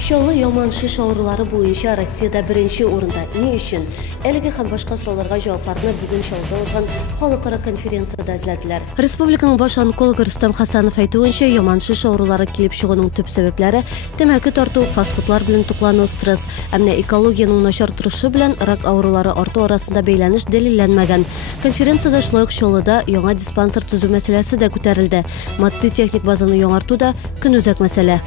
Şollu yamanшы şoğruları boyunca Rossiyada birinci orunda. Ne üçün? Elgi ham başka sorularga cevaplarını bugün şolda ozgan xalqaro konferensiyada izlediler. Respublikanın baş onkologi Rustam Hasanov aytığınca yamanşı şoğruları kelip шығуның tüp sebepleri temaki tortu fast foodlar bilen tuklaну stres, әмне экологиянın нашар turışı bilen rak ağrıları orta arasında beyleniş delillenmegen. Konferensiyada şloyk şoluda яңа диспансер түзүү meselesi de көтерилди. Maddi техник базаны яңарту да күнүзәк mesele.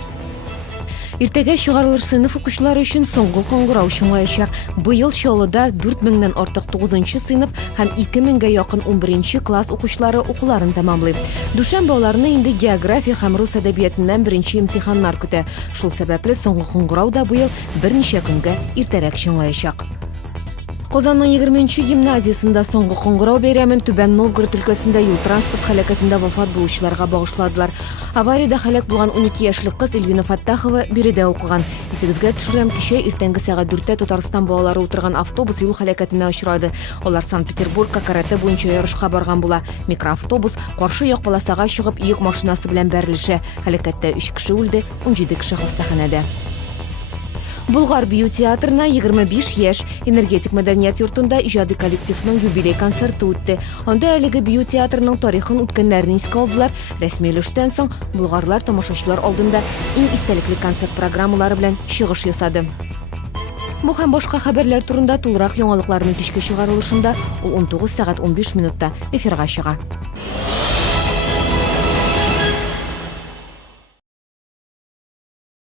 Иртәгә чыгарылыш сыйныф укучылары өчен соңгы коңгырау шуңаячак. Быел Чоллыда 4000-дән артык 9-нчы сыйныф һәм 2000-гә якын 11-нче класс укучылары укуларын тәмамлый. Душанбе аларны инде география һәм рус әдәбиятыннан беренче имтиханнар көтә. Шул сәбәпле соңгы коңгырау да быел берничә көнгә иртәрәк шуңаячак. Казанның 20-нчы гимназиясында соңгы коңгырау бәйрәмен Түбән Новгород өлкәсендә юл транспорт һәлакәтендә вафат булучыларга багышладылар. Авариядә һәлак булган 12 яшьлек кыз Эльвина Фаттахова биредә укыган. Исегезгә төшерәм, кичә иртәнге сәгать 4-тә Татарстан балалары утырган автобус юл һәлакәтенә очрады. Алар Санкт-Петербургка карате буенча ярышка барган була. Микроавтобус каршы як полосага чыгып, йөк машинасы белән бәрелешә. Һәлакәттә 3 кеше үлде, 17 кеше хастаханәдә. Булгар бию театрына 25 яшь энергетик мәдәният йортында иҗади коллективның юбилей концерты үтте. Анда әлеге бию театрының тарихын үткәннәрен искә алдылар. Рәсми өлештән соң булгарлар тамашачылар алдында иң истәлекле концерт программалары белән чыгыш ясады. Бу һәм башка хәбәрләр турында тулырак яңалыкларның кичке чыгарылышында ул 19 сәгать 15 минутта эфирга чыга.